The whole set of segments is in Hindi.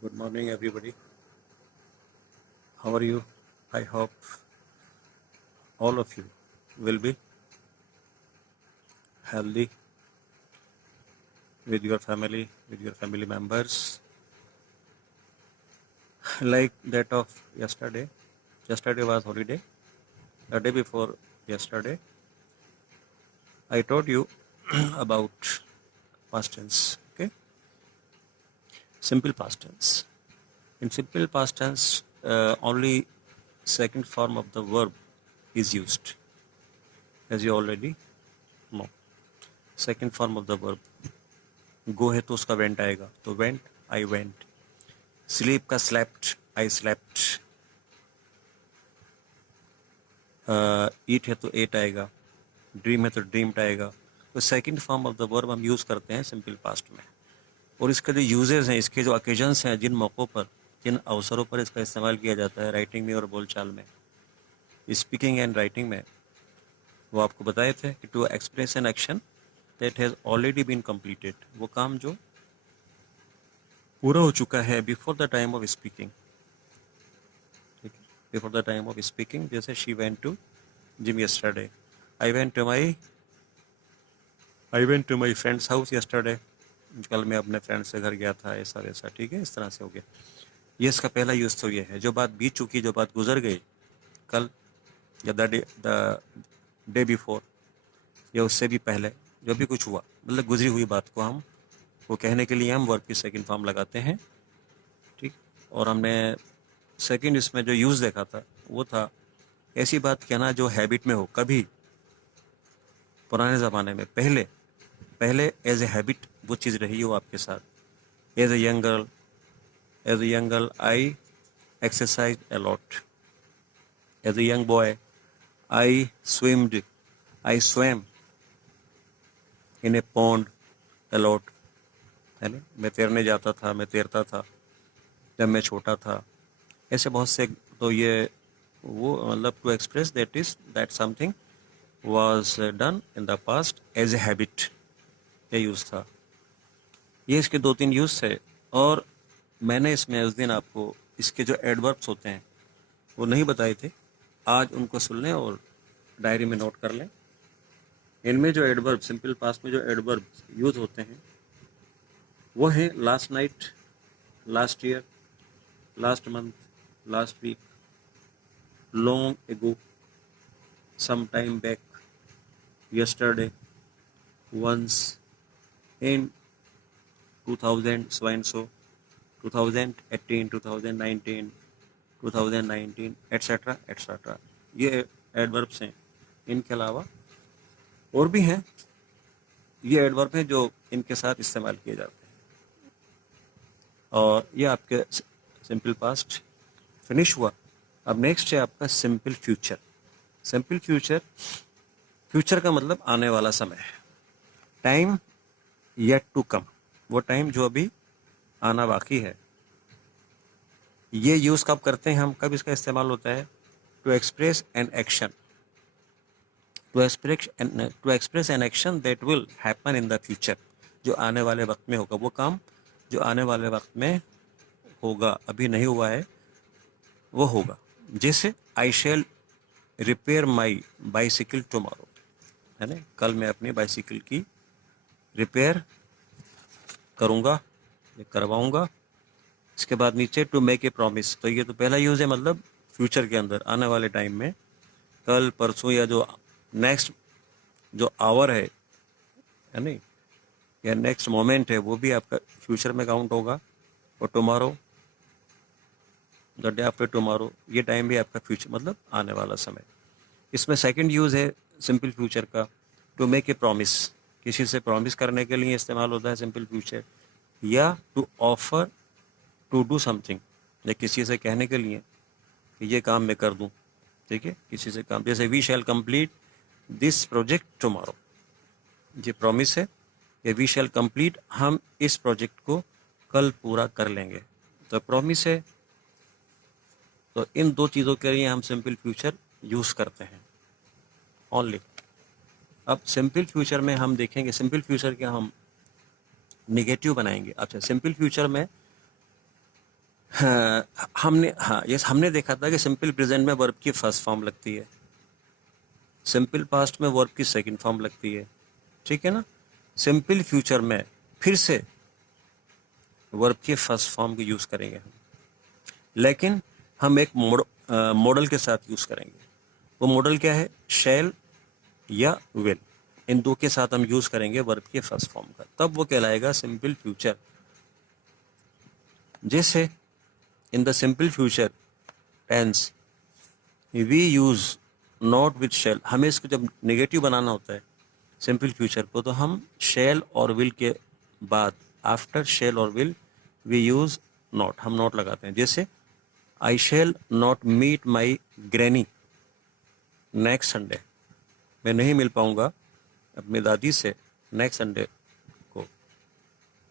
Good morning, everybody. How are you? I hope all of you will be healthy with your family members, like that of yesterday. Yesterday was holiday. The day before yesterday, I told you about past tense. Okay, simple past tense. In simple past tense, only second form of the verb is used, as you already know. Second form of the verb. Go है तो उसका went आएगा, तो went, I went. Sleep का slept, I slept. Eat है तो ate आएगा. Dream है तो dreamed आएगा. तो second form of the verb हम यूज़ करते हैं सिंपल पास्ट में. और इसके जो यूजेस हैं, इसके जो ओकेजन्स हैं, जिन मौक़ों पर, जिन अवसरों पर इसका इस्तेमाल किया जाता है राइटिंग में और बोलचाल में, स्पीकिंग एंड राइटिंग में, वो आपको बताए थे कि to express an action that has already been completed. वो काम जो पूरा हो चुका है before the time of speaking. ठीक है, before the time of speaking. जैसे she went to gym yesterday. I went to my friend's house yesterday. कल मैं अपने फ्रेंड से घर गया था, ऐसा वैसा. ठीक है, इस तरह से हो गया. ये इसका पहला यूज़ तो ये है. जो बात बीत चुकी, जो बात गुजर गई कल या द डे बिफोर या उससे भी पहले, जो भी कुछ हुआ, मतलब गुजरी हुई बात को हम वो कहने के लिए हम वर्ब की सेकंड फॉर्म लगाते हैं. ठीक. और हमने सेकंड इसमें जो यूज़ देखा था वो था ऐसी बात कहना जो हैबिट में हो. कभी पुराने ज़माने में पहले एज ए हैबिट वो चीज़ रही हो आपके साथ. As a young girl I exercise a lot. As a young boy I swam in a pond a lot. है ना, मैं तैरने जाता था, मैं तैरता था जब मैं छोटा था. ऐसे बहुत से. तो ये वो मतलब to express that something was done in the past as a habit, ये यूज़ था. ये इसके 2-3 यूज़ थे. और मैंने इसमें उस दिन आपको इसके जो एडवर्ब्स होते हैं वो नहीं बताए थे. आज उनको सुन लें और डायरी में नोट कर लें. इनमें जो एडवर्ब, सिंपल पास्ट में जो एडवर्ब यूज़ होते हैं वो है last night, last year, last month, last week, long ago, some time back, yesterday, once, in 2000 so and so, 2018, 2019, 2019, etc. etc. ये एडवर्ब्स हैं. इनके अलावा और भी हैं. ये एडवर्ब हैं जो इनके साथ इस्तेमाल किए जाते हैं. और ये आपके सिंपल पास्ट फिनिश हुआ. अब नेक्स्ट है आपका सिंपल फ्यूचर. सिंपल फ्यूचर का मतलब आने वाला समय. टाइम येट टू कम, वो टाइम जो अभी आना बाकी है. ये यूज़ कब करते हैं हम, कब इसका इस्तेमाल होता है? To express an action, to express an action that will happen in the future. जो आने वाले वक्त में होगा, वो काम जो आने वाले वक्त में होगा, अभी नहीं हुआ है, वो होगा. जैसे I shall repair my bicycle tomorrow, है ना, कल मैं अपनी बाइसिकल की रिपेयर करूँगा, करवाऊँगा. इसके बाद नीचे टू मेक ए प्रॉमिस. तो ये तो पहला यूज़ है, मतलब फ्यूचर के अंदर, आने वाले टाइम में, कल परसों या जो नेक्स्ट जो आवर है नहीं, या नेक्स्ट मोमेंट है, वो भी आपका फ्यूचर में काउंट होगा. और tomorrow, the day after tomorrow, ये टाइम भी आपका फ्यूचर, मतलब आने वाला समय. इसमें सेकंड यूज़ है सिंपल फ्यूचर का, टू मेक ए प्रॉमिस. किसी से प्रॉमिस करने के लिए इस्तेमाल होता है सिंपल फ्यूचर. या to offer to do something, या किसी से कहने के लिए कि ये काम मैं कर दूं. ठीक है, किसी से काम, जैसे we shall complete this project tomorrow, ये प्रॉमिस है. या वी शैल कंप्लीट, हम इस प्रोजेक्ट को कल पूरा कर लेंगे, तो प्रॉमिस है. तो इन दो चीज़ों के लिए हम सिंपल फ्यूचर यूज़ करते हैं ओनली. अब सिंपल फ्यूचर में हम देखेंगे, सिंपल फ्यूचर के हम निगेटिव बनाएंगे. अच्छा, सिंपल फ्यूचर में हमने देखा था कि सिंपल प्रेजेंट में वर्ब की फर्स्ट फॉर्म लगती है, सिंपल पास्ट में वर्ब की सेकंड फॉर्म लगती है, ठीक है ना। सिंपल फ्यूचर में फिर से वर्ब की फर्स्ट फॉर्म को यूज करेंगे हम, लेकिन हम एक मॉडल के साथ यूज करेंगे। वो मॉडल क्या है? शैल या विल, इन दो के साथ हम यूज करेंगे वर्ब के फर्स्ट फॉर्म का, तब वो कहलाएगा सिंपल फ्यूचर। जैसे in the simple future tense we use not with shall, हमें इसको जब नेगेटिव बनाना होता है सिंपल फ्यूचर को, तो हम शैल और विल के बाद आफ्टर शैल और विल वी यूज नॉट, हम नॉट लगाते हैं। जैसे I shall not meet my granny next Sunday, मैं नहीं मिल पाऊंगा अपनी दादी से नेक्स्ट संडे को।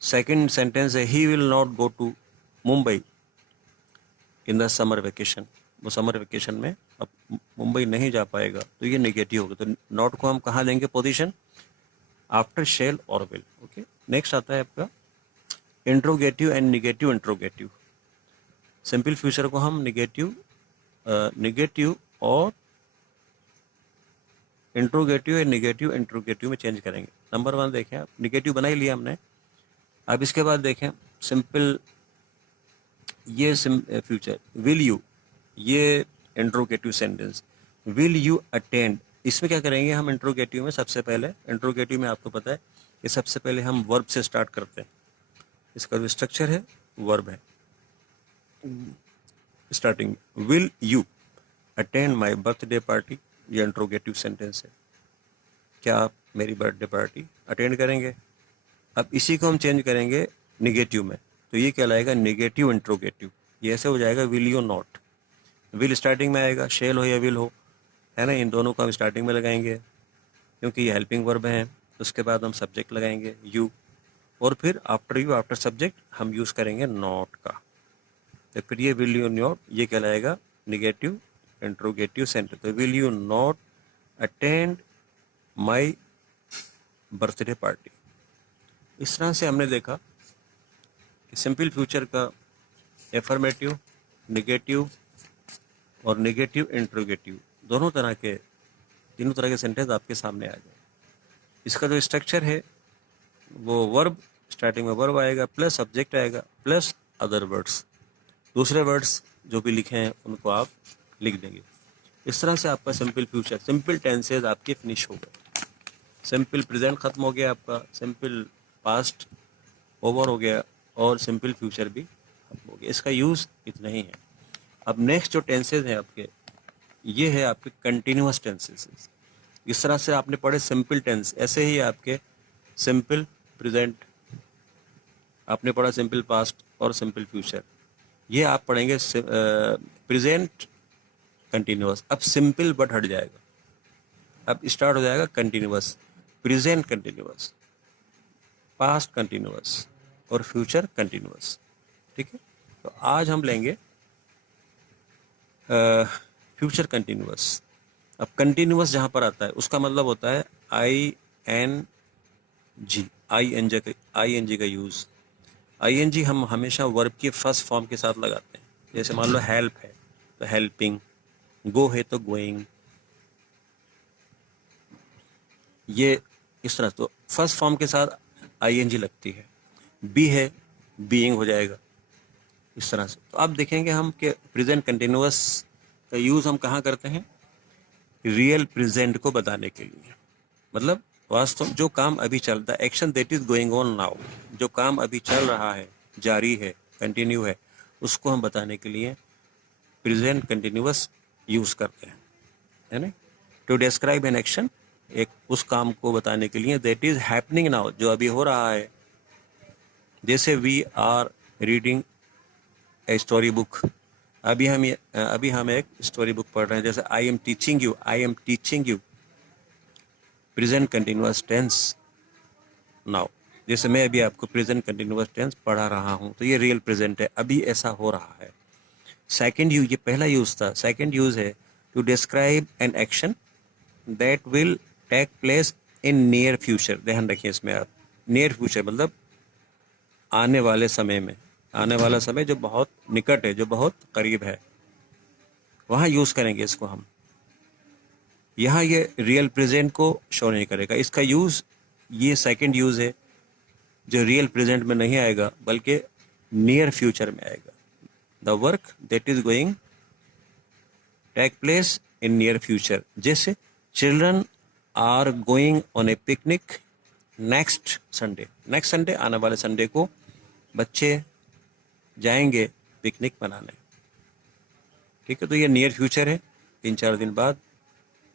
सेकंड सेंटेंस है he will not go to Mumbai in the summer vacation, वो समर वेकेशन में अब मुंबई नहीं जा पाएगा, तो ये नेगेटिव होगा। तो नॉट को हम कहाँ देंगे पोजीशन? आफ्टर शेल और विल। ओके, नेक्स्ट आता है आपका interrogative and negative interrogative. Simple future को हम निगेटिव और इंट्रोगेटिव या निगेटिव इंट्रोगेटिव में चेंज करेंगे। नंबर 1 देखें आप, निगेटिव बना ही लिया हमने। अब इसके बाद देखें सिंपल, ये फ्यूचर विल यू, ये interrogative sentence will attend attend, इसमें क्या करेंगे हम? इंट्रोगेटिव में सबसे पहले, इंट्रोगेटिव में आपको पता है कि सबसे पहले हम वर्ब से स्टार्ट करते हैं। इसका जो स्ट्रक्चर है वर्ब है। Starting will you attend my birthday party, ये इंट्रोगेटिव सेंटेंस है। क्या आप मेरी बर्थडे पार्टी अटेंड करेंगे? अब इसी को हम चेंज करेंगे निगेटिव में, तो ये कहलाएगा निगेटिव इंट्रोगेटिव। ये ऐसे हो जाएगा will you not, will starting में आएगा, शेल हो या विल हो, है ना, इन दोनों को हम स्टार्टिंग में लगाएंगे क्योंकि ये हेल्पिंग वर्ब हैं। उसके बाद हम सब्जेक्ट लगाएंगे यू, और फिर आफ्टर यू, आफ्टर सब्जेक्ट हम यूज़ करेंगे नॉट का। तो फिर ये विल यू नॉट, ये कहलाएगा निगेटिव इंट्रोगेटिव सेंटेंस। तो will you not attend my birthday party. इस तरह से हमने देखा कि सिंपल फ्यूचर का एफर्मेटिव, निगेटिव और निगेटिव इंट्रोगेटिव तीनों तरह के सेंटेंस आपके सामने आ जाए। इसका जो स्ट्रक्चर है वो वर्ब, स्टार्टिंग में वर्ब आएगा, प्लस सब्जेक्ट आएगा, प्लस अदर वर्ड्स, दूसरे वर्ड्स जो भी लिखे हैं उनको आप लिख देंगे। इस तरह से आपका सिंपल फ्यूचर, सिंपल टेंसेज आपके फिनिश हो गए। सिंपल प्रेजेंट खत्म हो गया आपका, सिंपल पास्ट ओवर हो गया, और सिंपल फ्यूचर भी खत्म हो गया। इसका यूज़ इतना ही है। अब नेक्स्ट जो टेंसेज हैं आपके, ये है आपके कंटिन्यूअस टेंसेस। इस तरह से आपने पढ़े सिंपल टेंस, ऐसे ही आपके सिंपल प्रेजेंट, आपने पढ़ा सिंपल पास्ट और सिंपल फ्यूचर। ये आप पढ़ेंगे प्रेजेंट कंटिन्यूअस। अब सिंपल बट हट जाएगा, अब स्टार्ट हो जाएगा continuous, present continuous, past continuous और फ्यूचर कंटिन्यूअस। ठीक है, तो आज हम लेंगे फ्यूचर कंटिन्यूअस। अब कंटिन्यूअस जहाँ पर आता है उसका मतलब होता है ING, ING का यूज़। ING हम हमेशा वर्ब की फर्स्ट फॉर्म के साथ लगाते हैं। जैसे मान लो हेल्प है तो हेल्पिंग, गो है तो गोइंग, ये इस तरह। तो फर्स्ट फॉर्म के साथ ING लगती है। बी है, बीइंग हो जाएगा इस तरह से। तो आप देखेंगे हम कि प्रेजेंट कंटिन्यूअस का यूज़ हम कहाँ करते हैं? रियल प्रेजेंट को बताने के लिए, मतलब वास्तव जो काम अभी चलता है, action that is going on now, जो काम अभी चल रहा है, जारी है, कंटिन्यू है, उसको हम बताने के लिए प्रेजेंट कंटिन्यूअस यूज़ करते हैं, है ना। टू डिस्क्राइब एन एक्शन, एक उस काम को बताने के लिए दैट इज हैपनिंग नाउ, जो अभी हो रहा है। जैसे we are reading a story book, अभी हम एक स्टोरी बुक पढ़ रहे हैं। जैसे I am teaching you, present continuous tense now. जैसे मैं अभी आपको प्रेजेंट कंटिन्यूअस टेंस पढ़ा रहा हूँ, तो ये रियल प्रेजेंट है, अभी ऐसा हो रहा है। सेकंड यूज, ये पहला यूज था। सेकंड यूज है to describe an action that will take place in near future. ध्यान रखिए इसमें आप, नियर फ्यूचर मतलब आने वाले समय में, आने वाला समय जो बहुत निकट है, जो बहुत करीब है, वहाँ यूज़ करेंगे इसको हम। यहाँ ये रियल प्रेजेंट को शो नहीं करेगा। इसका यूज़, ये सेकंड यूज़ है जो रियल प्रेजेंट में नहीं आएगा बल्कि नियर फ्यूचर में आएगा। The work that is going take place in near future. जैसे children are going on a picnic next Sunday. Next Sunday, आने वाले संडे को बच्चे जाएंगे पिकनिक मनाने। ठीक है, तो ये नियर फ्यूचर है, 3-4 दिन बाद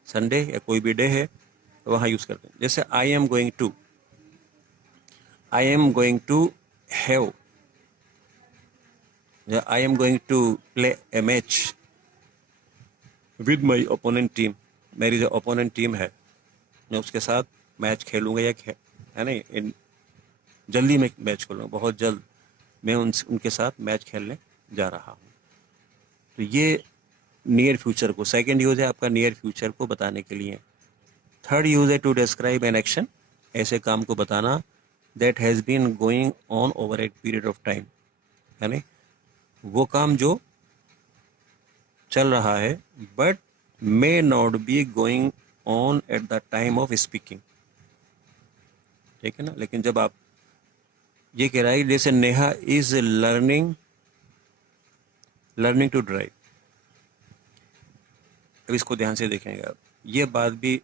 संडे या कोई भी डे है तो वहाँ यूज़ करते हैं। जैसे I am going to have, I am going to play a match with my opponent team. मेरी जो ओपोनेंट टीम है मैं उसके साथ मैच खेलूंगा, है नहीं, जल्दी में मैच खेलूंगा, बहुत जल्द मैं उनके साथ मैच खेलने जा रहा हूँ। तो ये नियर फ्यूचर को, सेकंड यूज है आपका नियर फ्यूचर को बताने के लिए। थर्ड यूज है टू डिस्क्राइब एन एक्शन, ऐसे काम को बताना that has been going on over a period of time, यानी वो काम जो चल रहा है but may not be going on at the time of speaking. ठीक है ना, लेकिन जब आप ये कह रहा है जैसे Neha is learning to drive, अब इसको ध्यान से देखेंगे आप, ये बात भी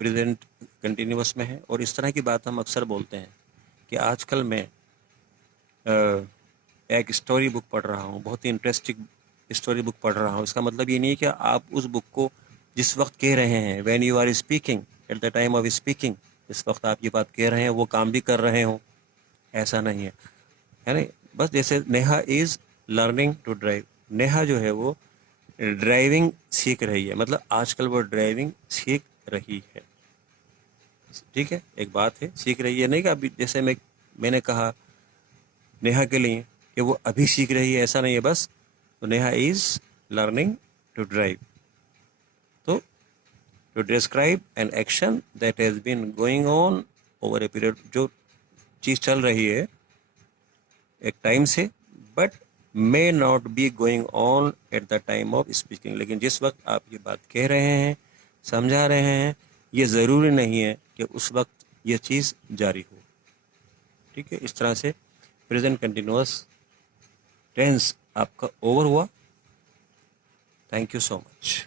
प्रेजेंट कंटिन्यूअस में है। और इस तरह की बात हम अक्सर बोलते हैं कि आजकल मैं एक स्टोरी बुक पढ़ रहा हूँ, बहुत ही इंटरेस्टिंग स्टोरी बुक पढ़ रहा हूँ। इसका मतलब ये नहीं है कि आप उस बुक को जिस वक्त कह रहे हैं, when you are speaking, at the time of speaking, इस वक्त आप ये बात कह रहे हैं वो काम भी कर रहे हो, ऐसा नहीं है, है नहीं। बस जैसे Neha is learning to drive, Neha जो है वो ड्राइविंग सीख रही है, मतलब आजकल वो ड्राइविंग सीख रही है। ठीक है, एक बात है सीख रही है, नहीं कि अभी जैसे मैंने कहा नेहा के लिए कि वो अभी सीख रही है, ऐसा नहीं है बस। तो Neha is learning to drive. तो to describe an action that has been going on over a period, जो चीज़ चल रही है एक टाइम से but may not be going on at the time of speaking, लेकिन जिस वक्त आप ये बात कह रहे हैं, समझा रहे हैं, ये ज़रूरी नहीं है कि उस वक्त ये चीज़ जारी हो। ठीक है, इस तरह से प्रेजेंट कंटिन्यूअस टेंस आपका ओवर हुआ। Thank you so much.